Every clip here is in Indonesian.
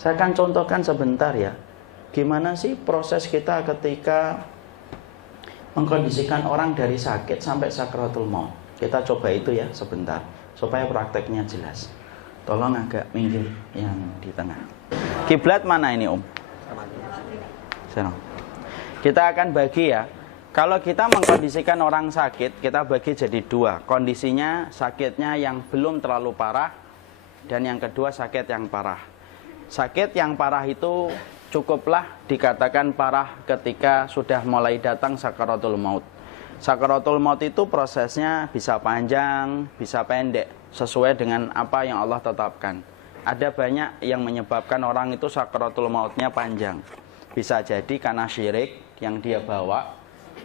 Saya akan contohkan sebentar ya. Gimana sih proses kita ketika mengkondisikan orang dari sakit sampai sakratul maut. Kita coba itu ya sebentar supaya prakteknya jelas. Tolong agak minggir yang di tengah. Kiblat mana ini Om? Sana. Kita akan bagi ya. Kalau kita mengkondisikan orang sakit, kita bagi jadi dua. Kondisinya sakitnya yang belum terlalu parah, dan yang kedua sakit yang parah. Sakit yang parah itu cukuplah dikatakan parah ketika sudah mulai datang sakaratul maut. Sakaratul maut itu prosesnya bisa panjang, bisa pendek, sesuai dengan apa yang Allah tetapkan. Ada banyak yang menyebabkan orang itu sakaratul mautnya panjang. Bisa jadi karena syirik yang dia bawa,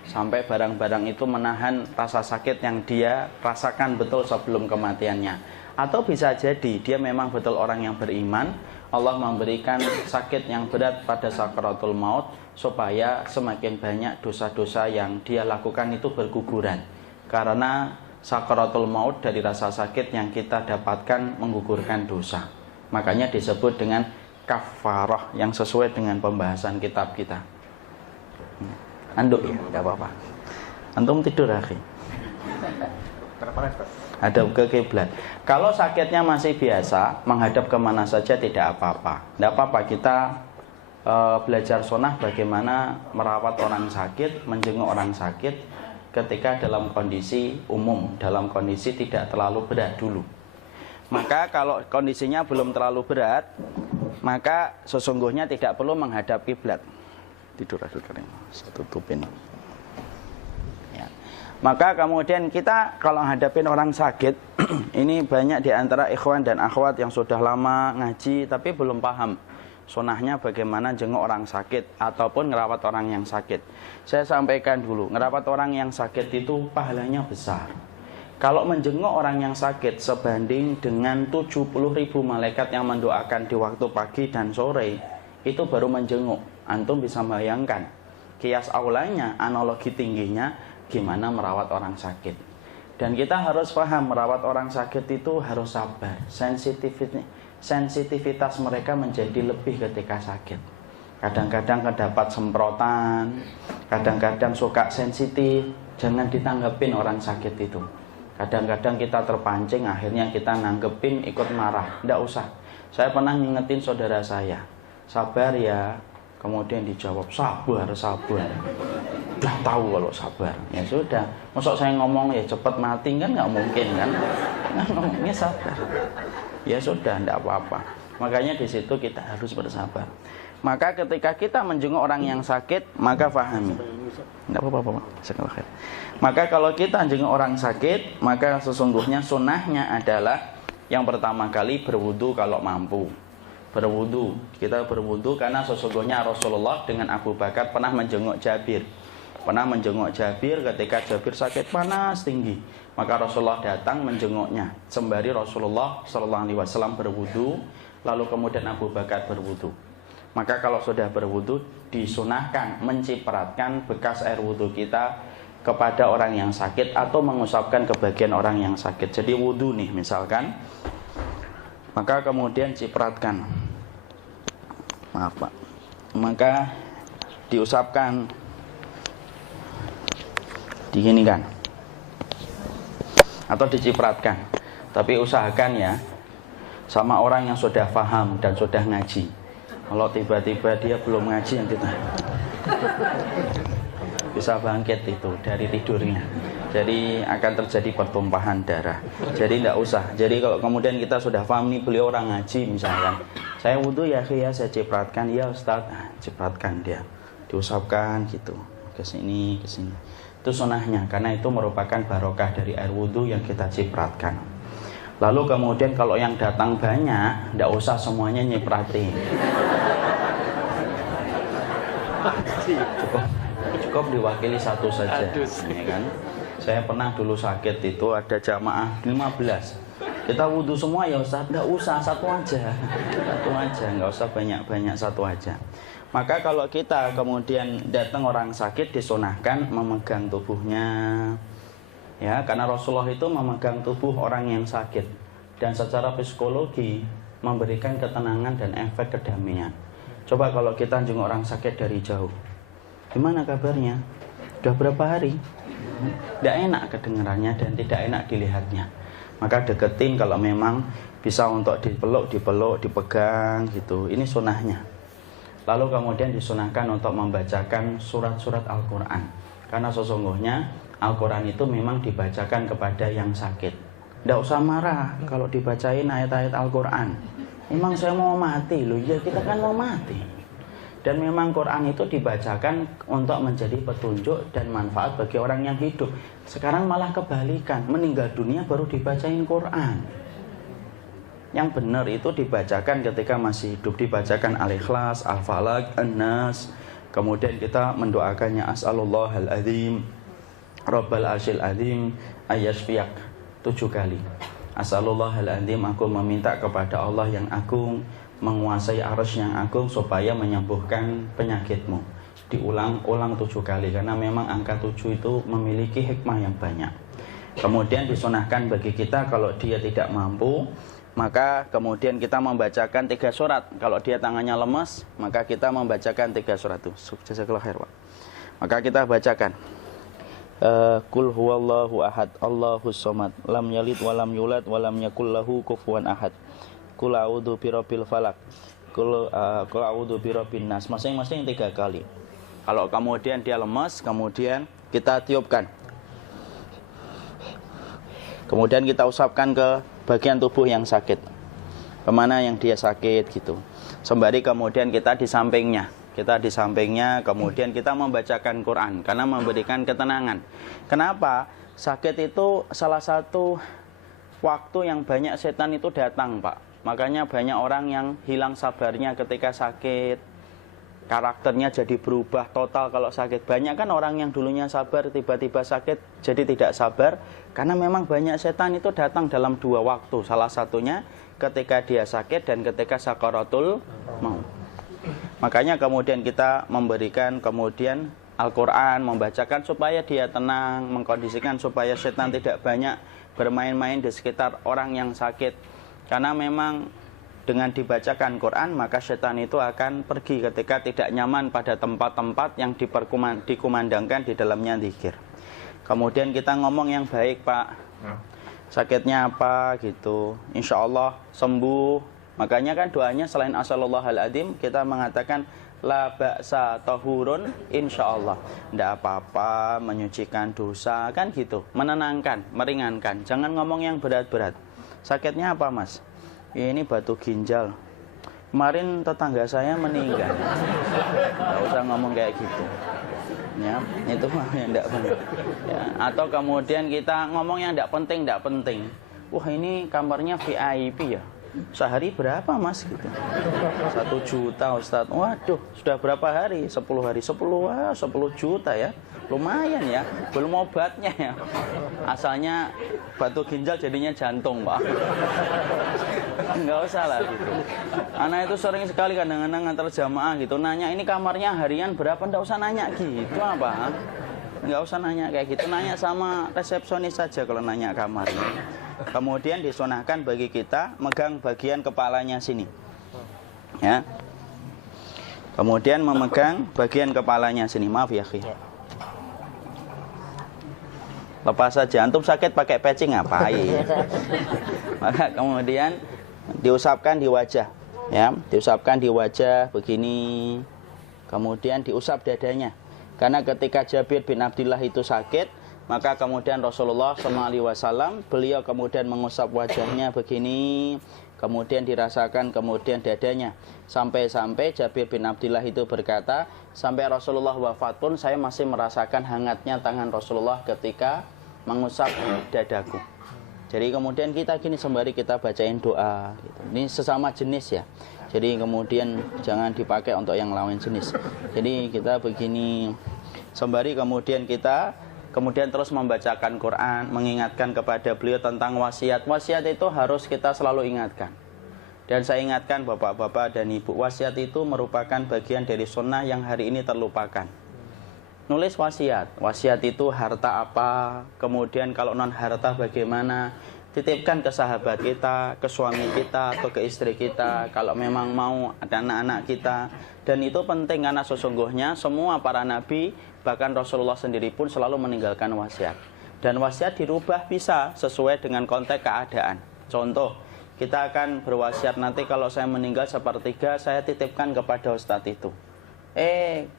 sampai barang-barang itu menahan rasa sakit yang dia rasakan betul sebelum kematiannya. Atau bisa jadi dia memang betul orang yang beriman, Allah memberikan sakit yang berat pada sakaratul maut supaya semakin banyak dosa-dosa yang dia lakukan itu berguguran. Karena sakaratul maut dari rasa sakit yang kita dapatkan menggugurkan dosa. Makanya disebut dengan kafarah yang sesuai dengan pembahasan kitab kita. Anduk ya, enggak apa-apa. Antum tidur akhi. Hadap ke kiblat. Kalau sakitnya masih biasa, menghadap kemana saja tidak apa-apa. Tidak apa-apa, kita belajar sunnah bagaimana merawat orang sakit, menjenguk orang sakit ketika dalam kondisi umum, dalam kondisi tidak terlalu berat dulu. Maka kalau kondisinya belum terlalu berat, maka sesungguhnya tidak perlu menghadap kiblat. Tidur aja kering, saya tutupin. Ya. Maka kemudian kita kalau hadapin orang sakit, ini banyak di antara ikhwan dan akhwat yang sudah lama ngaji tapi belum paham sunahnya bagaimana jenguk orang sakit ataupun ngerawat orang yang sakit. Saya sampaikan dulu, ngerawat orang yang sakit itu pahalanya besar. Kalau menjenguk orang yang sakit sebanding dengan 70.000 malaikat yang mendoakan di waktu pagi dan sore, itu baru menjenguk. Antum bisa bayangkan kias aulanya, analogi tingginya gimana merawat orang sakit. Dan kita harus paham merawat orang sakit itu harus sabar. Sensitivitas mereka menjadi lebih ketika sakit. Kadang-kadang kedapat semprotan, kadang-kadang suka sensitif. Jangan ditanggepin orang sakit itu. Kadang-kadang kita terpancing, akhirnya kita nanggepin ikut marah. Tidak usah. Saya pernah ngingetin saudara saya, sabar ya. Kemudian dijawab, sabar. Udah tahu kalau sabar. Ya sudah. Masuk saya ngomong ya cepat mati kan nggak mungkin kan? Nah, ngomongnya sabar. Ya sudah, tidak apa-apa. Makanya di situ kita harus bersabar. Maka ketika kita menjenguk orang yang sakit, maka pahami. Tidak apa-apa. Maka kalau kita menjenguk orang sakit, maka sesungguhnya sunnahnya adalah yang pertama kali berwudu kalau mampu. Berwudu, kita berwudu karena sesungguhnya Rasulullah dengan Abu Bakar pernah menjenguk Jabir. Pernah menjenguk Jabir ketika Jabir sakit panas tinggi. Maka Rasulullah datang menjenguknya. Sembari Rasulullah SAW berwudu, lalu kemudian Abu Bakar berwudu. Maka kalau sudah berwudu, disunahkan mencipratkan bekas air wudu kita kepada orang yang sakit atau mengusapkan ke bagian orang yang sakit. Jadi wudu nih misalkan, maka kemudian cipratkan. Maaf Pak. Maka diusapkan, diginikan, atau dicipratkan. Tapi usahakan ya sama orang yang sudah paham dan sudah ngaji. Kalau tiba-tiba dia belum ngaji yang kita bisa bangkit itu dari tidurnya. Jadi akan terjadi pertumpahan darah. Jadi tidak usah. Jadi kalau kemudian kita sudah paham nih beliau orang ngaji misalkan, saya wudhu ya saya cipratkan, ya Ustaz, cipratkan dia, diusapkan gitu ke sini. Itu sunahnya karena itu merupakan barokah dari air wudhu yang kita cipratkan. Lalu kemudian kalau yang datang banyak, tidak usah semuanya nyipratin. Cukup diwakili satu saja, ya kan? Saya pernah dulu sakit itu ada jamaah 15. Kita wudhu semua ya Ustaz, tidak usah satu aja, nggak usah banyak satu aja. Maka kalau kita kemudian datang orang sakit disunahkan memegang tubuhnya. Ya, karena Rasulullah itu memegang tubuh orang yang sakit dan secara psikologi memberikan ketenangan dan efek kedamaian. Coba kalau kita jenguk orang sakit dari jauh, gimana kabarnya? Udah berapa hari? Tidak enak kedengarannya dan tidak enak dilihatnya. Maka deketin kalau memang bisa untuk dipeluk, dipegang gitu. Ini sunnahnya. Lalu kemudian disunahkan untuk membacakan surat-surat Al-Quran. Karena sesungguhnya Al-Quran itu memang dibacakan kepada yang sakit. Tidak usah marah kalau dibacain ayat-ayat Al-Quran. Memang saya mau mati loh, ya kita kan mau mati. Dan memang Quran itu dibacakan untuk menjadi petunjuk dan manfaat bagi orang yang hidup. Sekarang malah kebalikan, meninggal dunia baru dibacain Quran. Yang benar itu dibacakan ketika masih hidup, dibacakan Al-Ikhlas, Al-Falaq, An-Nas. Kemudian kita mendoakannya As'alullahal azim Rabbal arsyil azim ayyashfiyak 7 kali. As'alullahal azim, aku meminta kepada Allah yang agung, menguasai arsy yang agung, supaya menyembuhkan penyakitmu. Diulang-ulang 7 kali, karena memang angka 7 itu memiliki hikmah yang banyak. Kemudian disunahkan bagi kita kalau dia tidak mampu, maka kemudian kita membacakan 3 surat. Kalau dia tangannya lemas, maka kita membacakan 3 surat itu. Jazakallahu khair, Pak. Maka kita bacakan Qul huwallahu ahad, Allahus somad, lam yalid walam yulad walam yakul lahu kufuwan ahad. Qul a'udzu birabbil falaq, Qul a'udzu birabbin nas. Masing-masing 3 kali. Kalau kemudian dia lemas, kemudian kita tiupkan. Kemudian kita usapkan ke bagian tubuh yang sakit, kemana yang dia sakit gitu. Sembari kemudian kita di sampingnya, kemudian kita membacakan Quran, karena memberikan ketenangan. Kenapa? Sakit itu salah satu waktu yang banyak setan itu datang, Pak. Makanya banyak orang yang hilang sabarnya ketika sakit, karakternya jadi berubah total kalau sakit. Banyak kan orang yang dulunya sabar, tiba-tiba sakit jadi tidak sabar, karena memang banyak setan itu datang dalam 2 waktu. Salah satunya ketika dia sakit dan ketika sakaratul maut. Makanya kemudian kita memberikan kemudian Al-Quran, membacakan supaya dia tenang, mengkondisikan supaya setan tidak banyak bermain-main di sekitar orang yang sakit. Karena memang dengan dibacakan Quran, maka setan itu akan pergi ketika tidak nyaman pada tempat-tempat yang dikumandangkan di dalamnya zikir. Kemudian kita ngomong yang baik, Pak. Sakitnya apa gitu, insya Allah sembuh. Makanya kan doanya selain As'alullahal azim, kita mengatakan la ba'sa tahurun insya Allah. Tidak apa-apa, menyucikan dosa, kan gitu. Menenangkan, meringankan. Jangan ngomong yang berat-berat. Sakitnya apa, Mas? Ini batu ginjal. Kemarin tetangga saya meninggal. Nggak usah ngomong kayak gitu. Ya, itu mah yang tidak benar. Ya, atau kemudian kita ngomong yang tidak penting. Wah, ini kamarnya VIP ya. Sehari berapa, Mas? Gitu. 1 juta, Ustadz. Waduh, sudah berapa hari? 10 hari. 10 juta ya. Lumayan ya, belum obatnya ya. Asalnya batu ginjal jadinya jantung, Pak. Enggak usah lah gitu. Anak itu sering sekali kadang-kadang antar jamaah gitu, nanya ini kamarnya harian berapa, enggak usah nanya gitu apa. Enggak usah nanya kayak gitu, nanya sama resepsionis saja kalau nanya kamarnya. Kemudian disunahkan bagi kita megang bagian kepalanya sini. Ya. Kemudian memegang bagian kepalanya sini. Maaf ya, Khi. Lepas saja, antum sakit pakai peci ngapain? Maka kemudian diusapkan di wajah, ya, diusapkan di wajah begini. Kemudian diusap dadanya. Karena ketika Jabir bin Abdullah itu sakit, maka kemudian Rasulullah SAW beliau kemudian mengusap wajahnya begini, kemudian dirasakan kemudian dadanya, sampai-sampai Jabir bin Abdullah itu berkata, sampai Rasulullah wafat pun saya masih merasakan hangatnya tangan Rasulullah ketika mengusap dadaku. Jadi kemudian kita gini, sembari kita bacain doa gitu. Ini sesama jenis ya. Jadi kemudian jangan dipakai untuk yang lawan jenis. Jadi kita begini, sembari kemudian kita terus membacakan Quran, mengingatkan kepada beliau tentang wasiat. Wasiat itu harus kita selalu ingatkan. Dan saya ingatkan bapak-bapak dan ibu, wasiat itu merupakan bagian dari sunnah yang hari ini terlupakan. Nulis wasiat itu harta apa, kemudian kalau non harta bagaimana, titipkan ke sahabat kita, ke suami kita, atau ke istri kita, kalau memang mau ada anak-anak kita. Dan itu penting karena sesungguhnya semua para nabi, bahkan Rasulullah sendiri pun selalu meninggalkan wasiat. Dan wasiat dirubah bisa sesuai dengan konteks keadaan. Contoh, kita akan berwasiat nanti kalau saya meninggal sepertiga, saya titipkan kepada ustadz itu.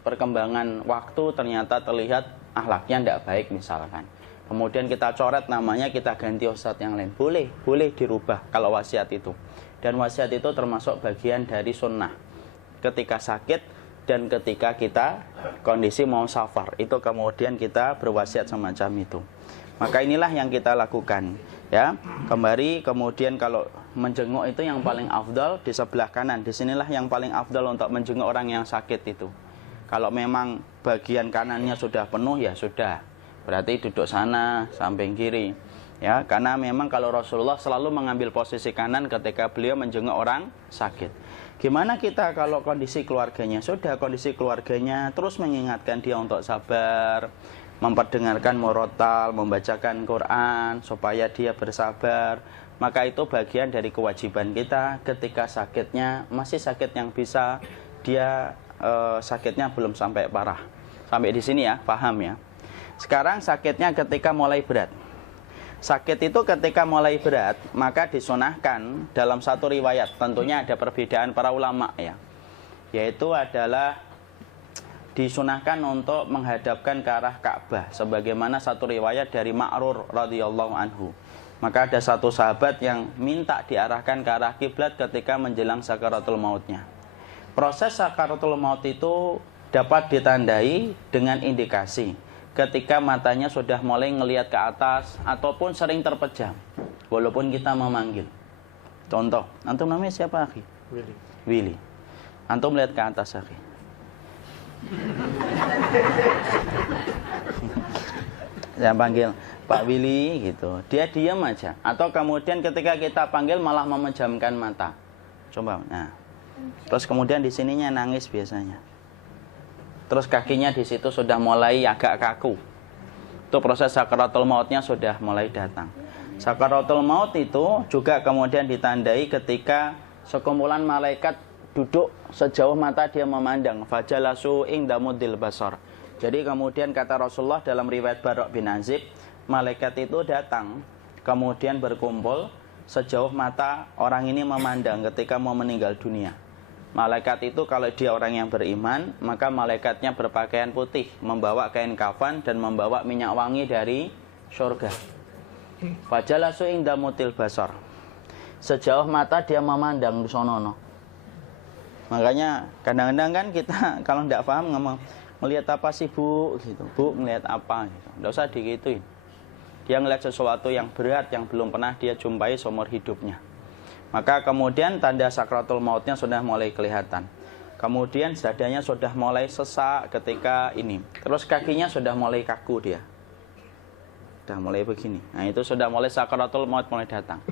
Perkembangan waktu ternyata terlihat akhlaknya tidak baik misalkan. Kemudian kita coret namanya, kita ganti ustadz yang lain. Boleh dirubah kalau wasiat itu. Dan wasiat itu termasuk bagian dari sunnah. Ketika sakit dan ketika kita kondisi mau safar, itu kemudian kita berwasiat semacam itu. Maka inilah yang kita lakukan. Ya, kembali kemudian kalau menjenguk itu yang paling afdal di sebelah kanan. Disinilah yang paling afdal untuk menjenguk orang yang sakit itu. Kalau memang bagian kanannya sudah penuh, ya sudah. Berarti duduk sana, samping kiri. Ya, karena memang kalau Rasulullah selalu mengambil posisi kanan ketika beliau menjenguk orang sakit. Gimana kita kalau kondisi keluarganya? Sudah kondisi keluarganya, terus mengingatkan dia untuk sabar, memperdengarkan murotal, membacakan Quran, supaya dia bersabar. Maka itu bagian dari kewajiban kita ketika sakitnya, masih sakit yang bisa, dia sakitnya belum sampai parah. Sampai di sini ya, paham ya? Sekarang sakitnya ketika mulai berat. Sakit itu ketika mulai berat, maka disunahkan dalam satu riwayat. Tentunya ada perbedaan para ulama ya. Yaitu adalah disunahkan untuk menghadapkan ke arah Ka'bah. Sebagaimana satu riwayat dari Ma'rur radhiyallahu anhu. Maka ada satu sahabat yang minta diarahkan ke arah kiblat ketika menjelang sakaratul mautnya. Proses sakaratul maut itu dapat ditandai dengan indikasi ketika matanya sudah mulai ngelihat ke atas ataupun sering terpejam walaupun kita memanggil. Contoh, antum namanya siapa, akhi? Willy. Antum lihat ke atas, akhi. Saya panggil Pak Willy gitu, dia diam aja. Atau kemudian ketika kita panggil malah memejamkan mata. Coba, nah. Terus kemudian di sininya nangis biasanya. Terus kakinya di situ sudah mulai agak kaku. Itu proses sakaratul mautnya sudah mulai datang. Sakaratul maut itu juga kemudian ditandai ketika sekumpulan malaikat duduk sejauh mata dia memandang. Fajalasu indamudil basar. Jadi kemudian kata Rasulullah dalam riwayat Barok bin Azib, malaikat itu datang kemudian berkumpul sejauh mata orang ini memandang ketika mau meninggal dunia. Malaikat itu kalau dia orang yang beriman, maka malaikatnya berpakaian putih, membawa kain kafan dan membawa minyak wangi dari surga. Fajalasu indamutil basar. Sejauh mata dia memandang di sonono. Makanya kadang-kadang kan kita kalau tidak paham ngomong, melihat apa sih bu? Gitu. Bu melihat apa? Gitu. Tidak usah digituin. Dia melihat sesuatu yang berat yang belum pernah dia jumpai seumur hidupnya. Maka kemudian tanda sakratul mautnya sudah mulai kelihatan. Kemudian dadanya sudah mulai sesak ketika ini. Terus kakinya sudah mulai kaku dia. Sudah mulai begini. Nah itu sudah mulai sakratul maut mulai datang.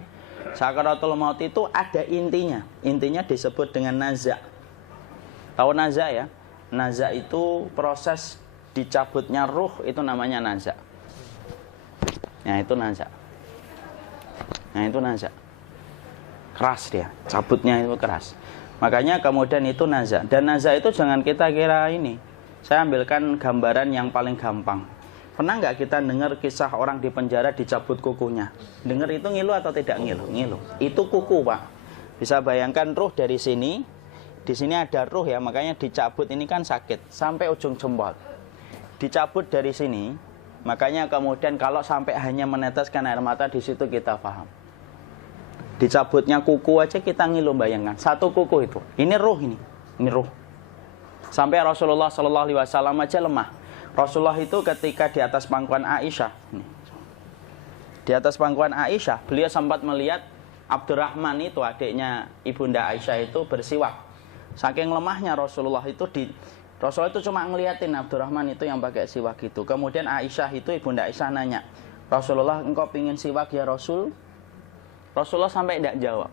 Sakratul maut itu ada intinya. Intinya disebut dengan naza. Tahu naza ya? Naza itu proses dicabutnya ruh, itu namanya naza. Nah itu naza. Nah itu naza. Keras dia, cabutnya itu keras. Makanya kemudian itu naza. Dan naza itu jangan kita kira ini. Saya ambilkan gambaran yang paling gampang. Pernah nggak kita dengar kisah orang di penjara dicabut kukunya? Dengar itu ngilu atau tidak ngilu? Ngilu. Itu kuku, Pak. Bisa bayangkan ruh dari sini. Di sini ada ruh ya, makanya dicabut ini kan sakit sampai ujung jempol. Dicabut dari sini, makanya kemudian kalau sampai hanya meneteskan air mata di situ kita paham. Dicabutnya kuku aja kita ngilu, bayangkan. Satu kuku itu. Ini ruh ini. Ini ruh. Sampai Rasulullah SAW aja lemah. Rasulullah itu ketika di atas pangkuan Aisyah. Di atas pangkuan Aisyah, beliau sempat melihat Abdurrahman itu, adiknya ibunda Aisyah itu bersiwak. Saking lemahnya Rasulullah itu Rasulullah itu cuma ngeliatin Abdurrahman itu yang pakai siwak itu. Kemudian Aisyah itu, ibunda Aisyah nanya, Rasulullah engkau pingin siwak ya Rasul? Rasulullah sampai tidak jawab.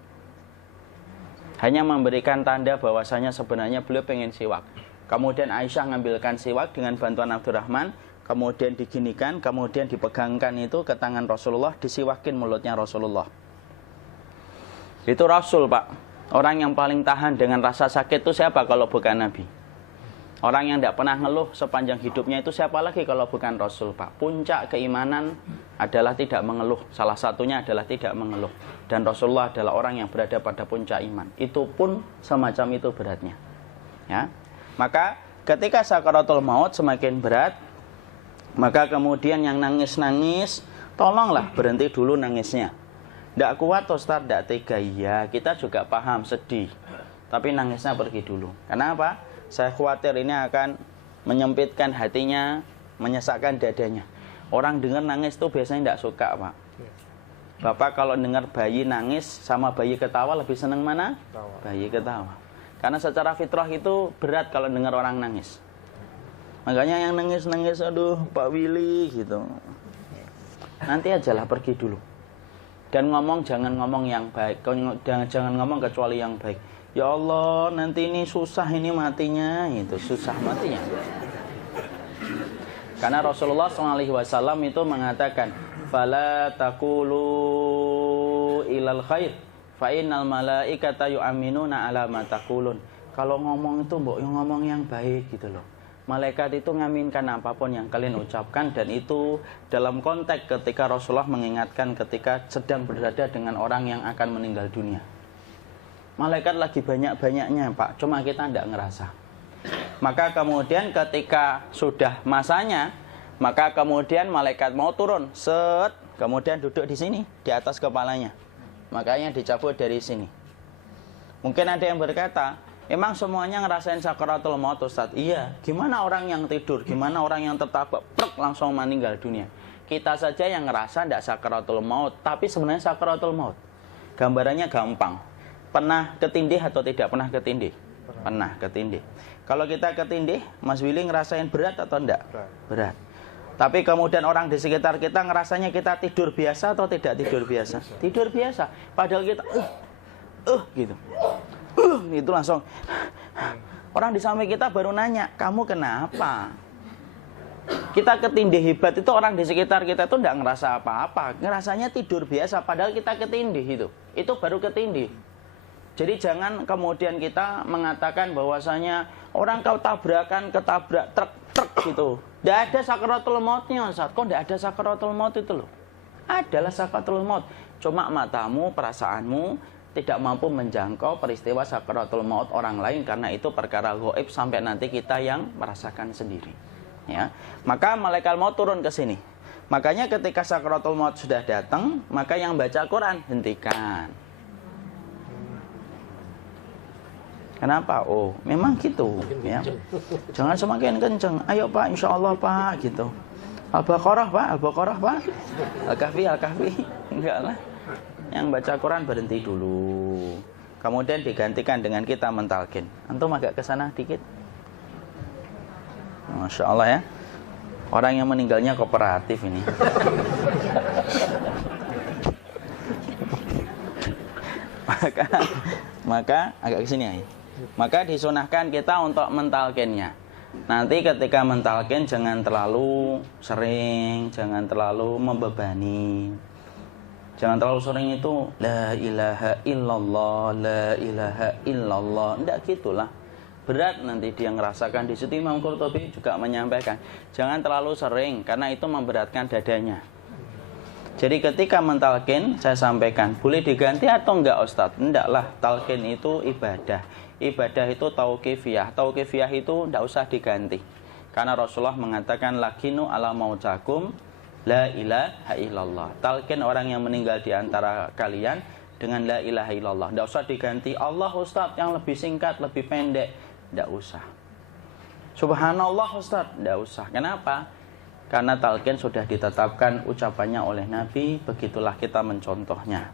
Hanya memberikan tanda bahwasanya sebenarnya beliau pengen siwak. Kemudian Aisyah ngambilkan siwak dengan bantuan Abdurrahman. kemudian diginikan, kemudian dipegangkan itu ke tangan Rasulullah, disiwakin mulutnya Rasulullah. Itu Rasul, Pak. Orang yang paling tahan dengan rasa sakit itu siapa kalau bukan Nabi? Orang yang tidak pernah ngeluh sepanjang hidupnya itu siapa lagi kalau bukan Rasul, Pak? Puncak keimanan adalah tidak mengeluh. Salah satunya adalah tidak mengeluh. Dan Rasulullah adalah orang yang berada pada puncak iman. Itu pun semacam itu beratnya. Ya. Maka ketika sakaratul maut semakin berat, maka kemudian yang nangis-nangis, tolonglah berhenti dulu nangisnya. Tidak kuat Ustaz, tidak tega. Iya, kita juga paham, sedih. Tapi nangisnya pergi dulu. Kenapa? Saya khawatir ini akan menyempitkan hatinya, menyesakkan dadanya. Orang dengar nangis itu biasanya tidak suka, Pak. Bapak kalau dengar bayi nangis sama bayi ketawa lebih senang mana? Bayi ketawa. Karena secara fitrah itu berat kalau dengar orang nangis. Makanya yang nangis-nangis, aduh Pak Willy gitu. Nanti ajalah pergi dulu. Dan ngomong jangan ngomong yang baik. Jangan ngomong kecuali yang baik. Ya Allah, nanti ini susah ini matinya, itu susah matinya. Karena Rasulullah SAW itu mengatakan, "Fala taqulu ilal khair, fa innal malaikata yu'minuna ala ma taqulun." Kalau ngomong itu mbok ngomong yang baik gitu loh. Malaikat itu ngaminkan apapun yang kalian ucapkan, dan itu dalam konteks ketika Rasulullah mengingatkan ketika sedang berada dengan orang yang akan meninggal dunia. Malaikat lagi banyak-banyaknya, Pak, cuma kita tidak ngerasa. Maka kemudian ketika sudah masanya, maka kemudian malaikat mau turun, set, kemudian duduk di sini, di atas kepalanya. Makanya dicabut dari sini. Mungkin ada yang berkata, emang semuanya ngerasain sakaratul maut, Ustaz? Iya. Gimana orang yang tidur? Gimana orang yang tertabrak langsung meninggal dunia? Kita saja yang ngerasa tidak sakaratul maut, tapi sebenarnya sakaratul maut. Gambarannya gampang. Pernah ketindih atau tidak pernah ketindih? Pernah ketindih. Kalau kita ketindih, Mas Willy ngerasain berat atau enggak? Berat. Tapi kemudian orang di sekitar kita ngerasanya kita tidur biasa atau tidak tidur biasa? Tidur biasa. Padahal kita gitu. Itu langsung. Orang di samping kita baru nanya, kamu kenapa? Kita ketindih hebat itu orang di sekitar kita itu enggak ngerasa apa-apa. Ngerasanya tidur biasa, padahal kita ketindih itu. Itu baru ketindih. Jadi jangan kemudian kita mengatakan bahwasanya orang kau tabrakan, ketabrak truk gitu. Tidak ada sakaratul mautnya, Ustaz. Kok tidak ada sakaratul maut itu loh? Adalah sakaratul maut. Cuma matamu, perasaanmu tidak mampu menjangkau peristiwa sakaratul maut orang lain, karena itu perkara gaib sampai nanti kita yang merasakan sendiri. Ya. Maka malaikat maut turun ke sini. Makanya ketika sakaratul maut sudah datang, maka yang baca Quran hentikan. Kenapa? Oh, memang gitu. Ya. Jangan semakin kenceng. Ayo Pak, insya Allah Pak, gitu. Al-Baqarah Pak, Al-Baqarah Pak. Al-Kahfi, Al-Kahfi. Enggak lah. Yang baca Quran berhenti dulu. Kemudian digantikan dengan kita mentalkin. Antum agak ke sana dikit. Masya Allah ya. Orang yang meninggalnya kooperatif ini. maka agak ke sini aja. Maka disunahkan kita untuk mentalkinnya. Nanti ketika mentalkin jangan terlalu sering, jangan terlalu membebani. Jangan terlalu sering itu la ilaha illallah, la ilaha illallah. Enggak gitulah. Berat nanti dia ngerasakan. Di situ Imam Qurtubi juga menyampaikan, jangan terlalu sering karena itu memberatkan dadanya. Jadi ketika mentalkin saya sampaikan, boleh diganti atau enggak Ustadz? Enggak lah, talkin itu ibadah. Ibadah itu tauqifiyah. Tauqifiyah itu enggak usah diganti. Karena Rasulullah mengatakan lakinu ala mautakum la ilaha illallah. Talkin orang yang meninggal di antara kalian dengan la ilaha illallah. Enggak usah diganti Allah Ustadz yang lebih singkat, lebih pendek. Enggak usah. Subhanallah Ustadz, enggak usah. Kenapa? Karena talqin sudah ditetapkan ucapannya oleh Nabi, begitulah kita mencontohnya.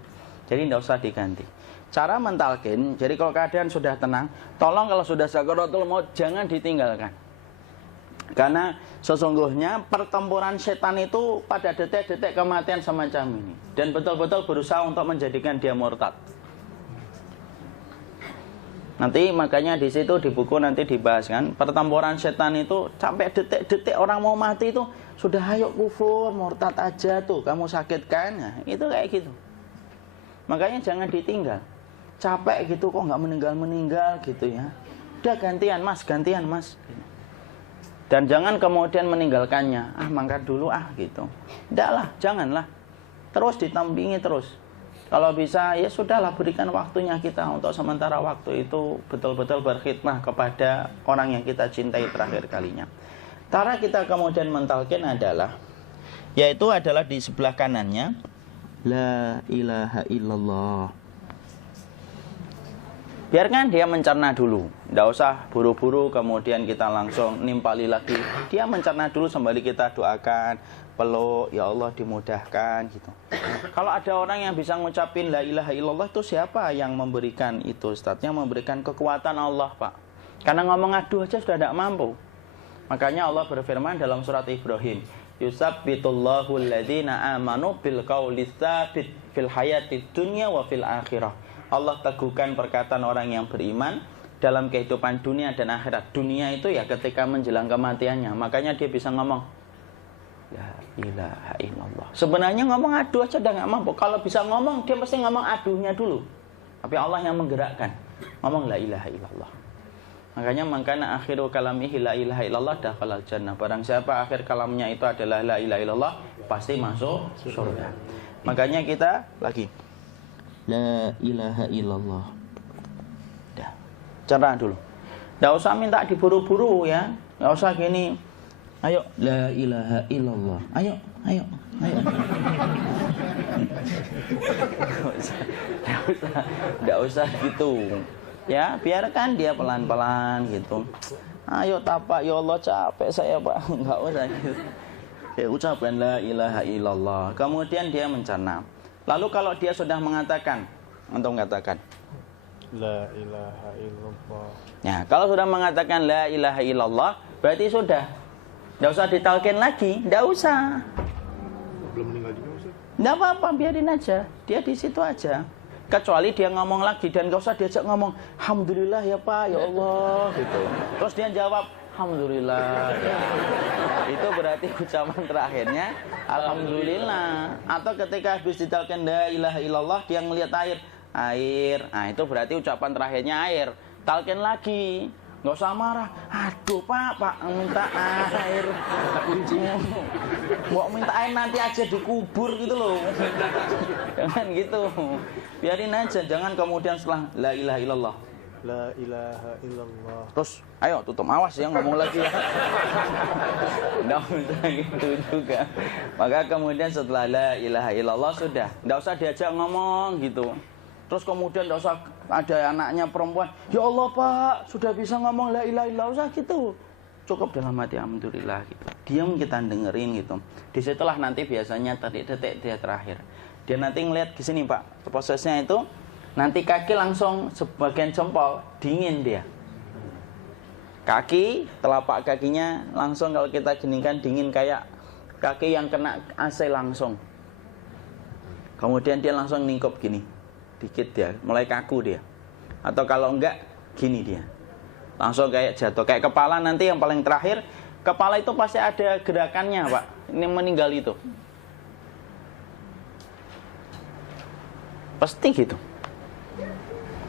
Jadi tidak usah diganti. Cara mentalqin, jadi kalau keadaan sudah tenang, tolong kalau sudah sakaratul maut jangan ditinggalkan. Karena sesungguhnya pertempuran setan itu pada detik-detik kematian semacam ini. Dan betul-betul berusaha untuk menjadikan dia murtad. Nanti makanya di situ di buku nanti dibahas kan, pertempuran setan itu sampai detik-detik orang mau mati itu sudah ayo kufur, murtad aja tuh, kamu sakit kan? Nah, itu kayak gitu. Makanya jangan ditinggal. Capek gitu kok nggak meninggal gitu ya. Udah gantian mas. Dan jangan kemudian meninggalkannya. Mangkat dulu gitu. Enggak lah, janganlah. Terus ditampingi terus. Kalau bisa ya sudahlah, berikan waktunya kita untuk sementara waktu itu betul-betul berkhidmah kepada orang yang kita cintai terakhir kalinya. Cara kita kemudian mentalkin adalah, yaitu adalah di sebelah kanannya, la ilaha illallah. Biarkan dia mencerna dulu, tidak usah buru-buru kemudian kita langsung nimpali lagi. Dia mencerna dulu sembari kita doakan, peluk, ya Allah dimudahkan gitu. Kalau ada orang yang bisa ngucapin la ilaha illallah, itu siapa yang memberikan itu? Ustadznya memberikan kekuatan Allah, Pak. Karena ngomong aduh aja sudah tidak mampu. Makanya Allah berfirman dalam surat Ibrahim, yusabbitullahu alladhina amanu bil qawli tsabit fil hayatid dunya wa fil akhirah. Allah teguhkan perkataan orang yang beriman dalam kehidupan dunia dan akhirat. Dunia itu ya ketika menjelang kematiannya. Makanya dia bisa ngomong la ilaha illallah. Sebenarnya ngomong aduh aja udah gak mampu. Kalau bisa ngomong, dia pasti ngomong aduhnya dulu. Tapi Allah yang menggerakkan. Ngomong la ilaha illallah. Makanya mangkana akhiru kalamihi la ilaha illallah dakhalal jannah. Barang siapa akhir kalamnya itu adalah la ilaha illallah, pasti masuk surga. Makanya kita lagi la ilaha illallah. Dah. Cerah dulu. Enggak usah minta diburu-buru ya. Enggak usah gini. Ayo la ilaha illallah. Ayo. Enggak usah gitu. Ya, biarkan dia pelan-pelan gitu. Ayo tapak, ya Allah capek saya, Pak. Enggak usah gitu. Ya, ucapkan la ilaha illallah. Kemudian dia mencerna. Lalu kalau dia sudah mengatakan, untuk mengatakan la ilaha illallah. Ya, kalau sudah mengatakan la ilaha illallah, berarti sudah. Enggak usah ditalkin lagi, enggak usah. Belum meninggal juga, Ustaz? Enggak apa-apa, biarin aja. Dia di situ aja. Kecuali dia ngomong lagi dan enggak usah diajak ngomong, alhamdulillah ya Pak, ya Allah gitu. Terus dia jawab, alhamdulillah. Ya. Itu berarti ucapan terakhirnya alhamdulillah. Atau ketika habis ditalkin la ilaha illallah, dia ngelihat air. Nah itu berarti ucapan terakhirnya air. Talkin lagi, nggak usah marah. Aduh Pak minta air. Mau minta air nanti aja dikubur gitu loh. Jangan gitu. Biarin aja, jangan kemudian setelah la ilaha illallah, la ilaha illallah, terus ayo tutup, awas ya ngomong lagi ya. Nggak usah gitu juga. Maka kemudian setelah la ilaha illallah sudah, nggak usah diajak ngomong gitu. Terus kemudian nggak usah ada anaknya perempuan, ya Allah Pak sudah bisa ngomong la ilaha illallah, usah gitu. Cukup dalam hati alhamdulillah gitu. Diam kita dengerin gitu. Disitulah nanti biasanya detik dia terakhir. Dia nanti ngelihat di sini Pak, prosesnya itu nanti kaki langsung sebagian jempol dingin dia. Kaki, telapak kakinya langsung kalau kita geningkan dingin kayak kaki yang kena AC langsung. Kemudian dia langsung ningkup gini, dikit dia, mulai kaku dia. Atau kalau enggak, gini dia. Langsung kayak jatuh, kayak kepala nanti yang paling terakhir, kepala itu pasti ada gerakannya Pak. Ini meninggal itu. Pasti gitu.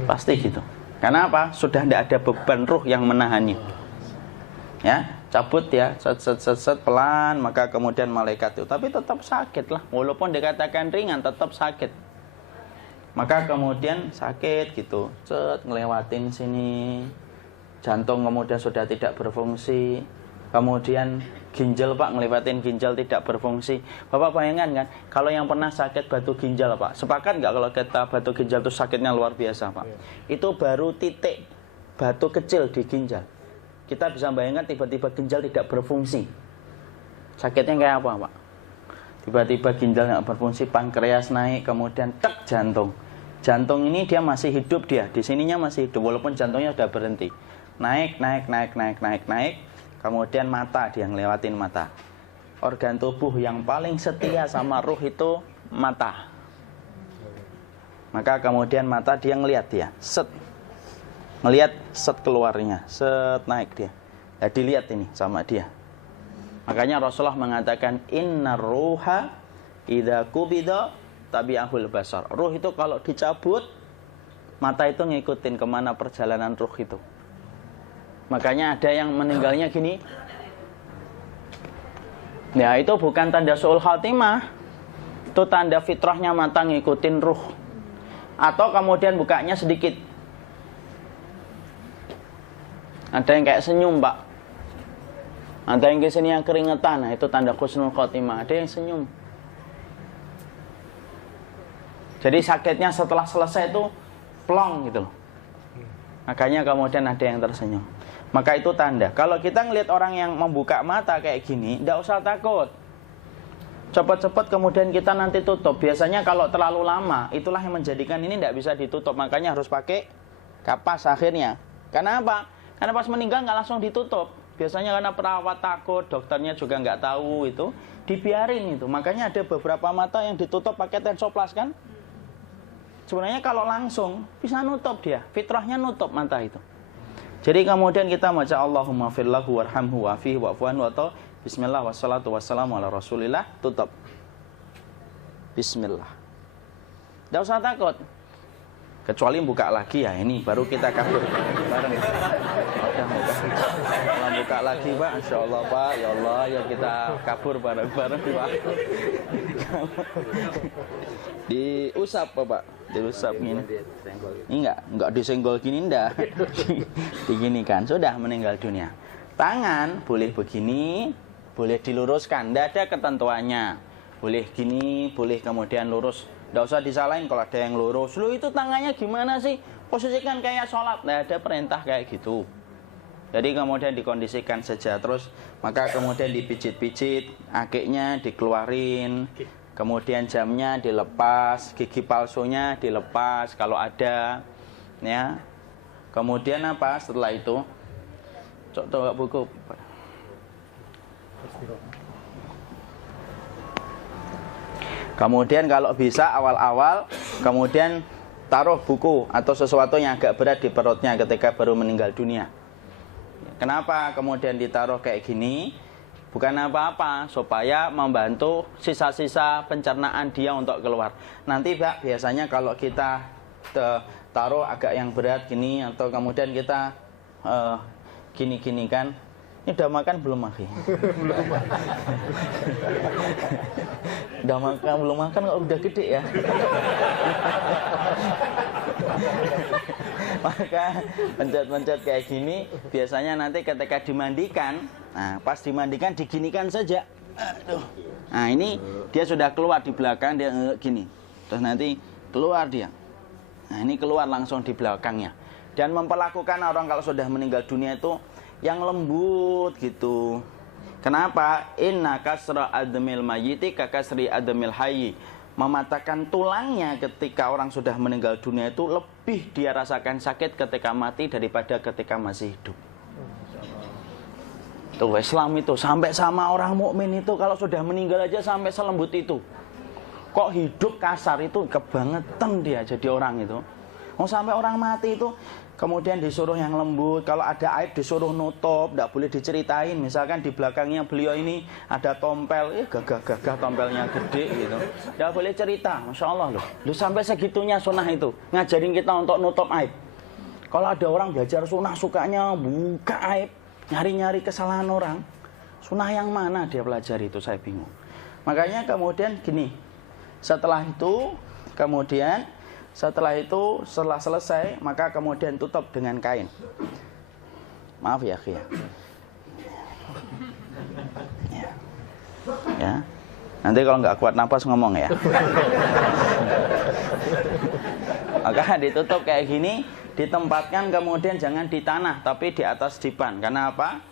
Pasti gitu. Karena apa? Sudah tidak ada beban ruh yang menahannya. Ya, cabut ya, set pelan, maka kemudian malaikat itu. Tapi tetap sakit lah. Walaupun dikatakan ringan, tetap sakit. Maka kemudian sakit gitu. Set ngelewatin sini. Jantung kemudian sudah tidak berfungsi. Kemudian ginjal Pak, ngelewatin ginjal tidak berfungsi. Bapak bayangkan kan, kalau yang pernah sakit batu ginjal Pak, sepakat nggak kalau kita batu ginjal itu sakitnya luar biasa Pak? Itu baru titik batu kecil di ginjal. Kita bisa bayangkan tiba-tiba ginjal tidak berfungsi. Sakitnya kayak apa Pak? Tiba-tiba ginjal nggak berfungsi, pankreas naik, kemudian tek jantung. Jantung ini dia masih hidup dia, di sininya masih hidup walaupun jantungnya sudah berhenti. Naik. Kemudian mata, dia ngelewatin mata. Organ tubuh yang paling setia sama ruh itu mata. Maka kemudian mata dia ngelihat dia, set. ngelihat set keluarnya, set naik dia. Nah, dilihat ini sama dia. Makanya Rasulullah mengatakan innar ruha idza qubida tabi'ahul basar. Ruh itu kalau dicabut, mata itu ngikutin kemana perjalanan ruh itu. Makanya ada yang meninggalnya gini. Ya, itu bukan tanda su'ul khatimah. Itu tanda fitrahnya mata ngikutin ruh. Atau kemudian bukanya sedikit. Ada yang kayak senyum, Pak. Ada yang kesini yang keringetan. Nah, itu tanda husnul khotimah. Ada yang senyum. Jadi sakitnya setelah selesai itu plong gitu loh. Makanya kemudian ada yang tersenyum. Maka itu tanda. Kalau kita ngelihat orang yang membuka mata kayak gini, tidak usah takut. Cepat-cepat kemudian kita nanti tutup. Biasanya kalau terlalu lama, itulah yang menjadikan ini tidak bisa ditutup. Makanya harus pakai kapas akhirnya. Karena apa? Karena pas meninggal nggak langsung ditutup. Biasanya karena perawat takut, dokternya juga nggak tahu itu, dibiarin itu. Makanya ada beberapa mata yang ditutup pakai tensoplas kan? Sebenarnya kalau langsung bisa nutup dia, fitrahnya nutup mata itu. Jadi kemudian kita baca Allahumma firlahu warhamhu wa'afihi wa'fu anhu atau bismillah wassalatu wassalamu ala rasulillah, tutup. Bismillah. Tidak usah takut. Kecuali buka lagi ya, ini baru kita kabur bareng. Kalau buka lagi Pak, Insya Allah Pak, ya Allah ya kita kabur bareng-bareng Pak. Diusap Pak, diusap gini. Ini enggak disenggol gini enggak. Begini kan, sudah meninggal dunia. Tangan boleh begini, boleh diluruskan, enggak ada ketentuannya. Boleh gini, boleh kemudian lurus. Nggak usah disalahin kalau ada yang lurus. Lu itu tangannya gimana sih? Posisikan kayak sholat. Nggak ada perintah kayak gitu. Jadi kemudian dikondisikan saja. Terus maka kemudian dipijit-pijit, akiknya dikeluarin, kemudian jamnya dilepas, gigi palsunya dilepas kalau ada, ya. Kemudian apa? Setelah itu, coba buku. Kemudian kalau bisa awal-awal, kemudian taruh buku atau sesuatu yang agak berat di perutnya ketika baru meninggal dunia. Kenapa kemudian ditaruh kayak gini? Bukan apa-apa, supaya membantu sisa-sisa pencernaan dia untuk keluar. Nanti Pak, biasanya kalau kita taruh agak yang berat gini, atau kemudian kita gini-gini kan, ini udah makan belum Maki? Udah makan belum makan kok udah gede ya? Maka pencet-pencet kayak gini biasanya nanti ketika dimandikan, nah pas dimandikan diginikan saja. Aduh. Nah ini dia sudah keluar di belakang, dia gini. Terus nanti keluar dia. Nah ini keluar langsung di belakangnya. Dan memperlakukan orang kalau sudah meninggal dunia itu yang lembut gitu. Kenapa? Inna kasra admil mayyiti kakasri admil hayyi. Mematakan tulangnya ketika orang sudah meninggal dunia itu lebih dia rasakan sakit ketika mati daripada ketika masih hidup. Tuh Islam itu sampai sama orang mukmin itu kalau sudah meninggal aja sampai selembut itu. Kok hidup kasar itu kebangetan dia jadi orang itu. Mau sampai orang mati itu kemudian disuruh yang lembut, kalau ada aib disuruh nutup, tidak boleh diceritain. Misalkan di belakangnya beliau ini ada tompel, gagah-gagah tompelnya gede gitu. Tidak boleh cerita, Masya Allah loh. Sampai segitunya sunnah itu, ngajarin kita untuk nutup aib. Kalau ada orang belajar sunnah sukanya buka aib, nyari-nyari kesalahan orang. Sunnah yang mana dia pelajari itu saya bingung. Makanya kemudian gini, setelah selesai, maka kemudian tutup dengan kain. Maaf ya, Ki. Ya. Nanti kalau nggak kuat napas ngomong ya. Maka ditutup kayak gini, ditempatkan kemudian jangan di tanah, tapi di atas dipan. Karena apa?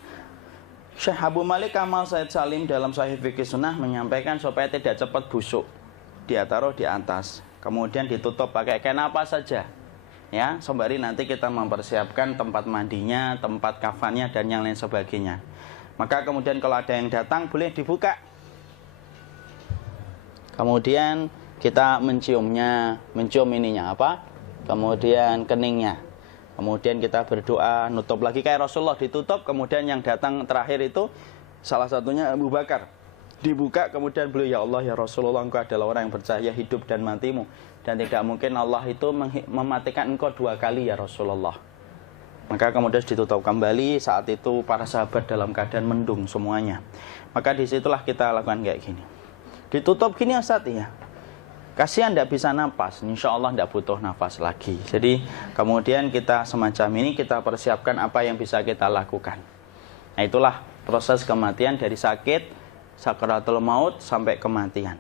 Syekh Abu Malik Kamal Said Salim dalam Sahih Fikih Sunnah menyampaikan supaya tidak cepat busuk. Dia taruh di atas. Kemudian ditutup pakai kain apa saja, ya sembari nanti kita mempersiapkan tempat mandinya, tempat kafannya dan yang lain sebagainya. Maka kemudian kalau ada yang datang boleh dibuka. Kemudian kita mencium ininya apa? Kemudian keningnya. Kemudian kita berdoa, nutup lagi kayak Rasulullah ditutup, kemudian yang datang terakhir itu salah satunya Abu Bakar. Dibuka, kemudian beliau, ya Allah, ya Rasulullah, engkau adalah orang yang percaya hidup dan matimu. Dan tidak mungkin Allah itu mematikan engkau 2 kali ya Rasulullah. Maka kemudian ditutup kembali, saat itu para sahabat dalam keadaan mendung semuanya. Maka disitulah kita lakukan kayak gini. Ditutup gini Ustaz ya. Kasihan tidak bisa nafas, insya Allah tidak butuh nafas lagi. Jadi kemudian kita semacam ini kita persiapkan apa yang bisa kita lakukan. Nah itulah proses kematian dari sakit, sakaratul maut sampai kematian.